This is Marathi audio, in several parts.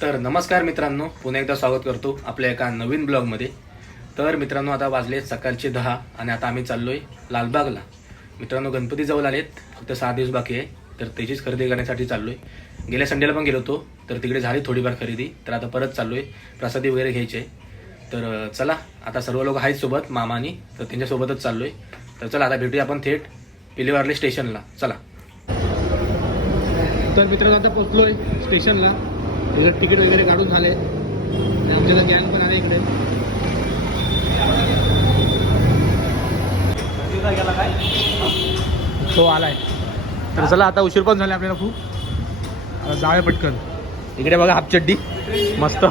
तर नमस्कार मित्रांनो पुन्हा एकदा स्वागत करतो आपल्या एका नवीन ब्लॉगमध्ये. तर मित्रांनो आता वाजले सकाळचे दहा आणि आता आम्ही चाललोय लालबागला. मित्रांनो गणपती जवळ आलेत फक्त सहा दिवस बाकी आहे तर त्याचीच खरेदी करण्यासाठी चाललोय. गेल्या संडेला पण गेलो होतो तर तिकडे झाली थोडीफार खरेदी तर आता परत चाललोय प्रसादी वगैरे घ्यायचे. तर चला आता सर्व लोक आहेत सोबत मामानी तर त्यांच्यासोबतच चाललोय. तर चला आता भेटूया आपण थेट पिलेवारले स्टेशनला. चला. तर मित्रांनो आता पोचलोय स्टेशनला. इकडे तिकीट वगैरे काढून झाले. आमच्याला गॅन पण आले इकडे. तो आलाय. तर चला आता उशीर पण झाले आपल्याला खूप. जावे जाऊया पटकन. इकडे बघा हापचड्डी मस्त.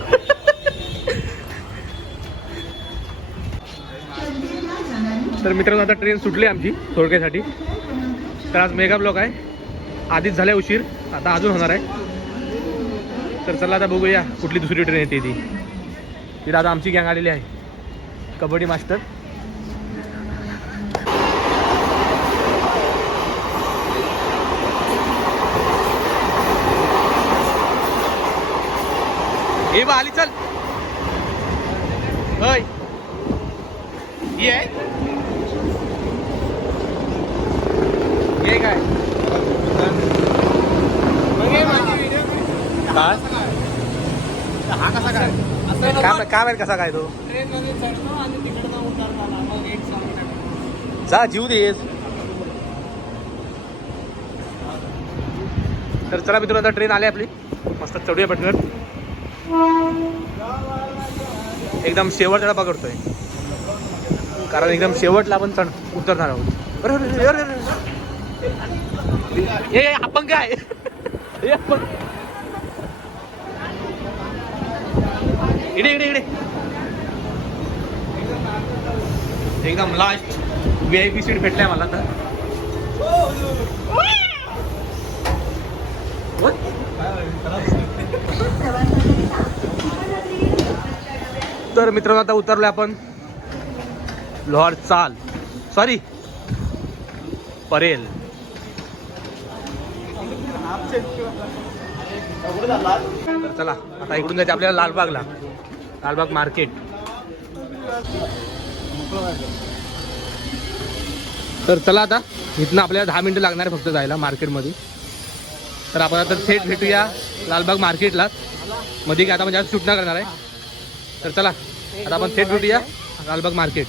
तर मित्रांनो आता ट्रेन सुटली आमची थोडक्यासाठी. तर आज मेगा ब्लॉक आहे. आधीच झालाय उशीर. आता अजून होणार आहे. तर चला आता बघूया कुठली दुसरी ट्रेन येते ती. तिला आता आमची गँग आलेली आहे. कबड्डी मास्टर ए बा आली चल. होय. ये ये काय? काय? काय काय माहीत कसा काय तो? ट्रेन मध्ये चढतो आणि तिकडनं उतरताना मग एक साऊंड टाकतो जा जीव देस तर चला मित्रांनो आता ट्रेन आली आपली. मस्त चढूया पटकन. एकदम शेवटला पकडतोय. कारण एकदम शेवटला आपण चढ उतरणार आहोत. ए, आपण काय इकडे इकडे इकडे. एकदम last V I P seat भेटलाय मला तर. तर मित्रांनो आता उतरलो आपण. लोहार चाल. सॉरी परेल. तर चला आता इकडून जायचं आपल्याला लालबागला. लालबाग मार्केट. तर चला आता इथनं आपल्याला दहा मिनिटं लागणार फक्त जायला मार्केटमध्ये. तर आपण आता थेट भेटूया लालबाग मार्केटला. मध्ये काय आता म्हणजे आज शूट नाही करणार आहे. तर चला आता आपण थेट भेटूया लालबाग मार्केट.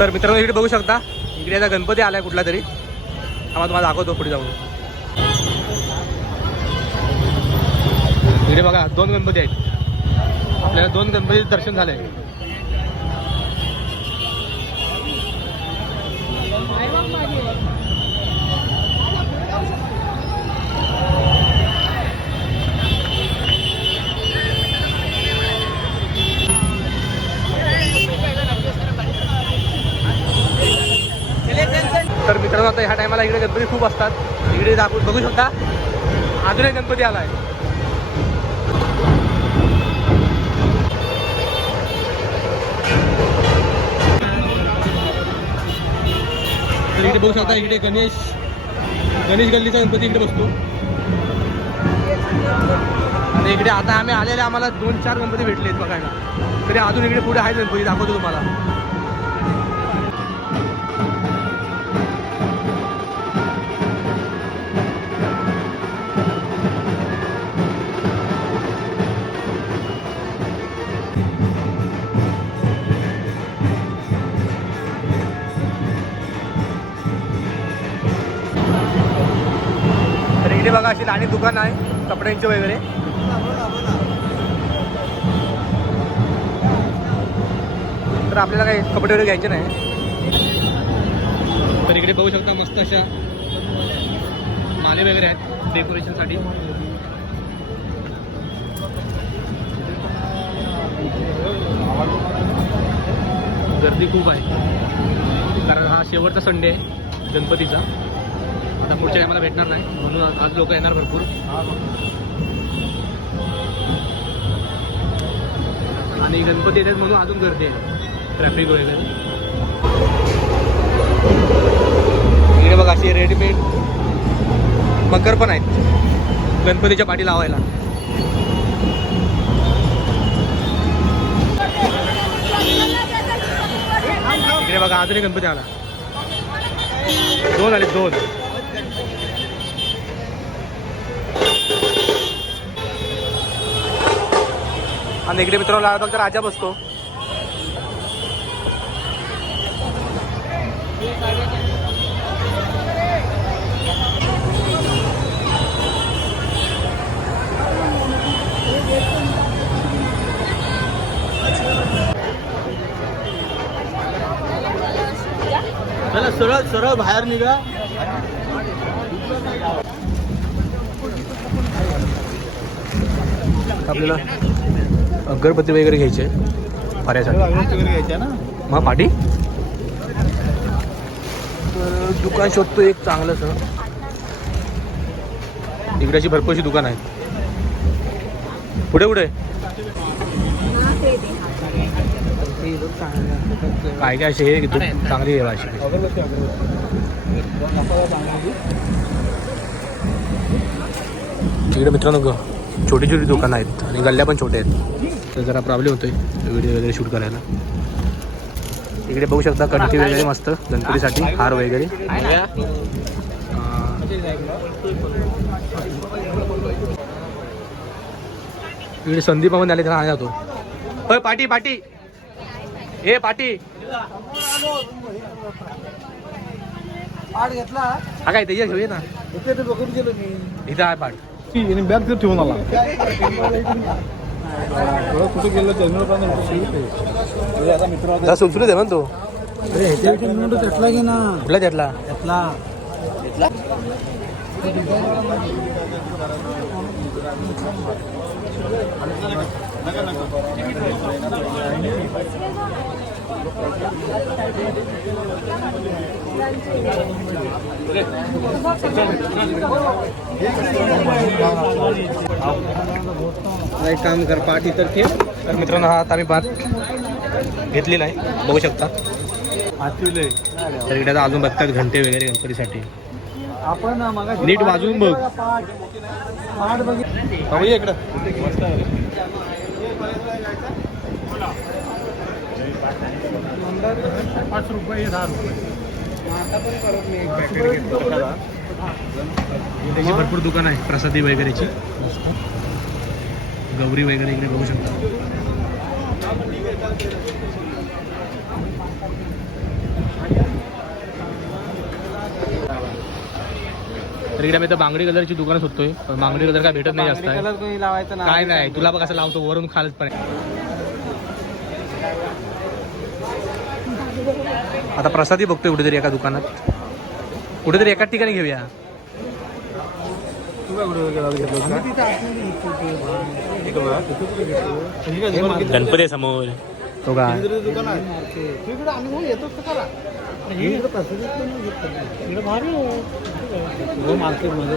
तर मित्रांनो इकडे बघू शकता इकडे आता गणपती आलाय कुठला तरी. आम्हाला तुम्हाला दाखवतो पुढे जाऊन. इकडे बघा दोन गणपती आहेत. आपल्याला दोन गणपतीचं दर्शन झालंय. तर मित्रांनो आता ह्या टायमाला इकडे गणपती खूप असतात. इकडे आपण बघू शकता अजून एक गणपती आलाय. आहे इकडे बघू शकता इकडे गणेश गणेश गल्लीचा गणपती इकडे बसतो. आणि इकडे आता आम्ही आलेले आम्हाला दोन चार गणपती भेटले आहेत बघायला. तरी अजून इकडे पुढे आहेत गणपती दाखवतो तुम्हाला. बघा अशी लहानी दुकान आहे कपड्यांचे वगैरे. तर आपल्याला काही कपडे वगैरे घ्यायचे नाही. तर इकडे बघू शकता मस्त अशा माले वगैरे आहेत डेकोरेशनसाठी गर्दी खूप आहे. कारण हा शेवटचा संडे आहे गणपतीचा. पुढच्या टायमाला भेटणार नाही. म्हणून आज- लोक येणार भरपूर. आणि गणपती येतात म्हणून अजून गर्दी आहे. ट्रॅफिक वगैरे. इकडे बघा अशी रेडीमेड मकर पण आहेत. गणपतीच्या पाठी लावायला. इकडे बघा अजूनही गणपती आला. दोन आले दोन. आणि इकडे मित्रांनो लालबागचा राजा बसतो. चला सरळ सरळ बाहेर निघा. आपल्याला अगरबत्ती वगैरे घ्यायचे ना? मग पाठी तर दुकान शोधतो एक चांगलं सर इकडे अशी भरपूरशी दुकान आहेत. पुढे पुढे. काय काय असे हे चांगली आहे अगरबत्ती इकडे मित्रांनो छोटी छोटी दुकानं आहेत आणि गल्ल्या पण छोट्या आहेत. तर जरा प्रॉब्लेम होतोय व्हिडिओ वगैरे शूट करायला. इकडे बघू शकता कंठी वगैरे मस्त गणपतीसाठी हार वगैरे. इकडे संदीप मामा आले त्यांना आणला जातो. होय पाटी पाटी. ए पाटी. आठ घेतला हा काय त्याच्या घेऊया ना? इथे ते पाट बॅग तिथे ठेवून आला. कुठे गेलो जन्म आता मित्र जरा सुलसुलीत आहे ना तो. त्यातला घे ना. कुठला त्यातला? त्यातला. एक काम कर पाठी तर ठेव. तर मित्रांनो हा आता आम्ही पाच घेतलेला आहे. बघू शकता. तर इकडे आता अजून बघतात घंटे वगैरे गणपतीसाठी. आपण नीट वाजवून बघ. बघूया इकडं. पाच रुपये दहा रुपये. मी त्याची भरपूर दुकान आहे प्रसादी वगैरेची. गौरी वगैरे इकडे बघू शकता. तर इकडे आम्ही आता बांगडी कलरची दुकानं शोधतोय. पण बांगडी कलर काय भेटत नाही जास्त. काय नाही तुला बघ कसं लावतो वरून खालच पण आता प्रसादी बघतोय कुठेतरी एका दुकानात. कुठेतरी एकाच ठिकाणी घेऊया. गणपती समोर. तो भारी मार्केटमध्ये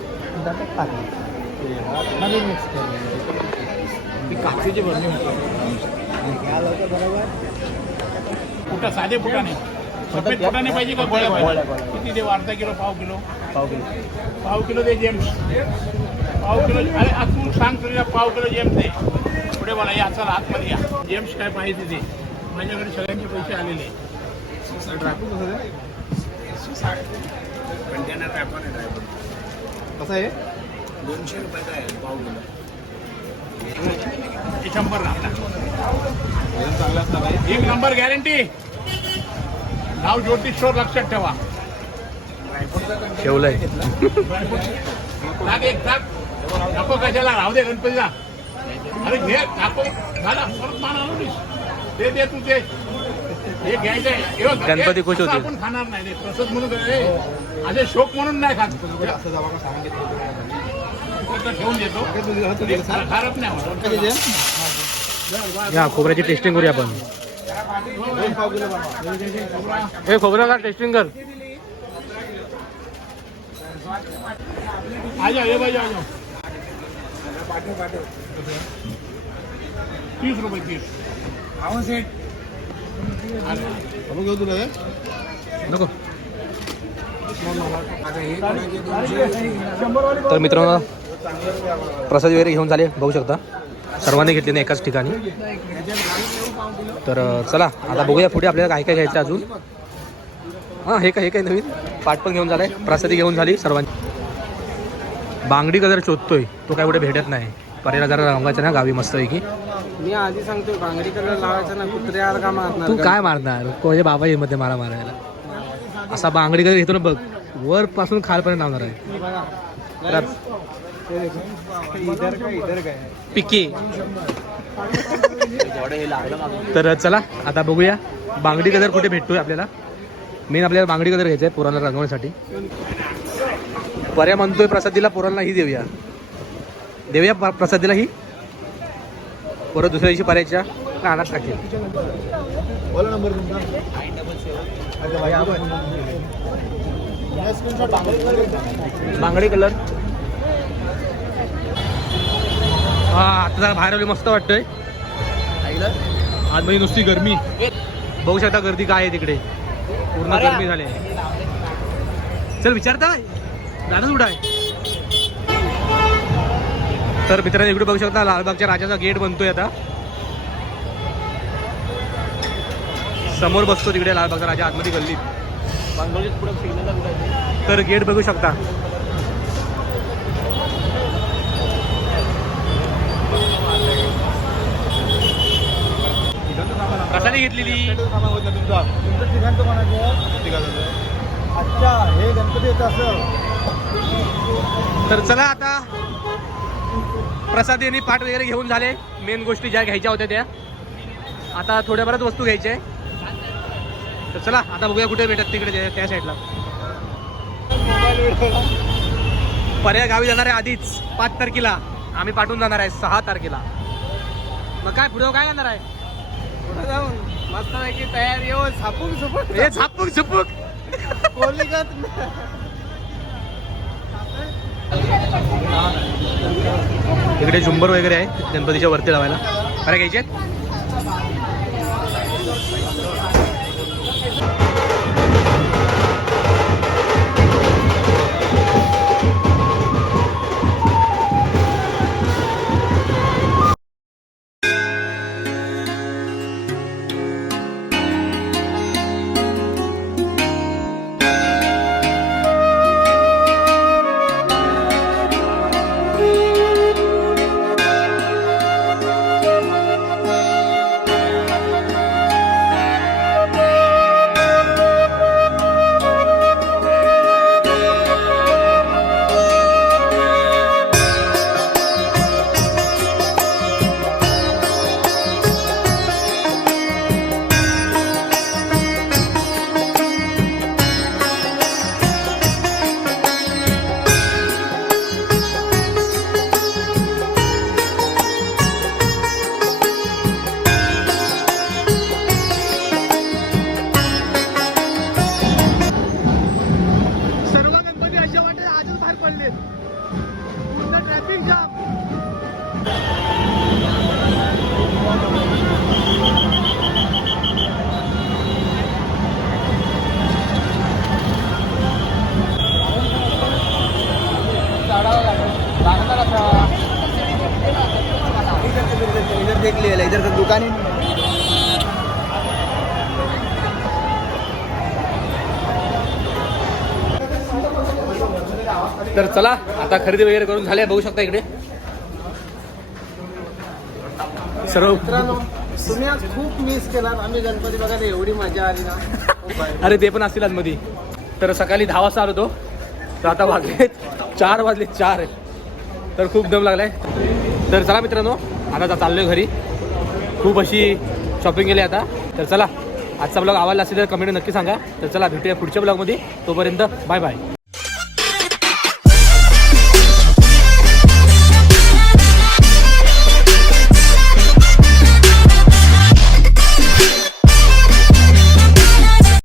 आता ना. हे नवीन mix करून. काचेची बरणी कुठं साधे फुटाणे सफेद फुटाणे पाहिजे का गोळ्या पाहिजे किती देऊ अर्धा किलो पाव किलो पाव किलो दे जेम्स पाव किलो अरे आज तू सांग तुझ्या पाव किलो जेम्स दे पुढे मला या चला आतमध्ये या जेम्स काय पाहिजे ते माझ्याकडे सगळ्यांचे पैसे आलेले कंटेनर टाकून कसं आहे? दोनशे रुपयाचा आहे पाव किलो. हे शंभर लागला वजन चांगलं असणार आहे. एक नंबर गॅरंटी नाव ज्योतिष स्टोर लक्षात ठेवा. ठेवलंय टाक एक टाक नको कशाला राहू दे गणपतीला. अरे घे टाको झाला परत दे. दे दे तू ते हे घ्यायचंय हे बघ, गणपती खुश असं होतील. आपण खाणार नाही. ते प्रसाद म्हणून हे, असे शोक म्हणून नाही खात. फक्त ठेवून देतो. नाही होत. या खोबऱ्याची टेस्टिंग करूया आपण. हे खोबरं का टेस्टिंग कर? आ जाओ ये भाई घेऊ तुला नको. तर मित्रांनो प्रसाद वगैरे घेऊन झाले बघू शकता. सर्वांनी घेतले नाही एकाच ठिकाणी. तर चला आता बघूया पुढे आपल्याला काय काय घ्यायचं अजून. हां हे काय हे काय नवीन? पाठ पण घेऊन झालाय. प्रसादी घेऊन झाली सर्वांची. बांगडी कलर शोधतोय. तो काय कुठे भेटत नाही. पर्याला जरा रंगायचा ना गावी मस्त आहे की मी आधी सांगतो बांगडी कलर लावायचा ना कुत्र्यावर का मारणार तू काय मारणार? बाबा ये मध्ये मारा मारायला. असा बांगडी कलर घेतो ना बघ वर पासून खालपर्यंत लावणार आहे. तर इधर काय इधर काय? पिके. तर चला आता बघूया बांगडी कलर कुठे भेटतोय आपल्याला? मेन आपल्याला बांगडी कलर घ्यायचा आहे पोरांना रंगवण्यासाठी. पर्या म्हणतोय प्रसादीला पोरांना ही देऊया. देऊया प्रसादीला ही. परत दुसऱ्या दिवशी पर्याच्या कानात टाकेल. बांगडी कलर. हा आता जरा बाहेर आली मस्त वाटतंय. आज म्हणजे नुसती गरमी. बघू शकता गर्दी काय आहे तिकडे. पूर्ण गरमी झाली. चल विचारता जाणं कुठं आहे? तर मित्रांनो इकडे बघू शकता लालबागच्या राजाचा गेट बनतोय आता. समोर बसतो तिकडे लालबागचा राजा आतमध्ये गल्लीत. तर गेट बघू शकता. प्रसादी घेतलेली? अच्छा हे गणपती तर चला आता प्रसाद यांनी पाठ वगैरे घेऊन झाले. मेन गोष्टी ज्या घ्यायच्या होत्या त्या. आता थोड्या बऱ्याच वस्तू घ्यायच्या आहे. तर चला आता बघूया कुठे भेटत तिकडे त्या- साईडला पर्याय गावी जाणार आहे आधीच पाच तारखेला. आम्ही पाठवून जाणार आहे सहा तारखेला. मग काय पुढे काय येणार आहे? पुढे जाऊन मस्त तयार येऊन सापून सुपून हे झापूक झुपूक कोलिगत इकडे झुंबर वगैरे आहे गणपतीच्या वरती लावायला काय घ्यायचे आहेत? देख लिया इधर का दुकान ही नहीं। तर चला आता खरेदी वगैरे करून झाले बघू शकता इकडे. सर्व मित्रांनो तुम्ही आज खूप मिस केलात. आम्ही गणपती बघायला एवढी मजा आली ना. अरे ते पण असतील मध्ये तर सकाळी दहा वाजता आलो होतो. तर आता वाजले चार वाजले चार. तर खूप दम लागलाय. तर चला मित्रांनो आता चाललोय घरी. खूप अशी शॉपिंग केली आता. तर चला आजचा ब्लॉग आवडला असेल तर कमेंट नक्की सांगा. तर चला भेटूया पुढच्या ब्लॉगमध्ये तोपर्यंत बाय बाय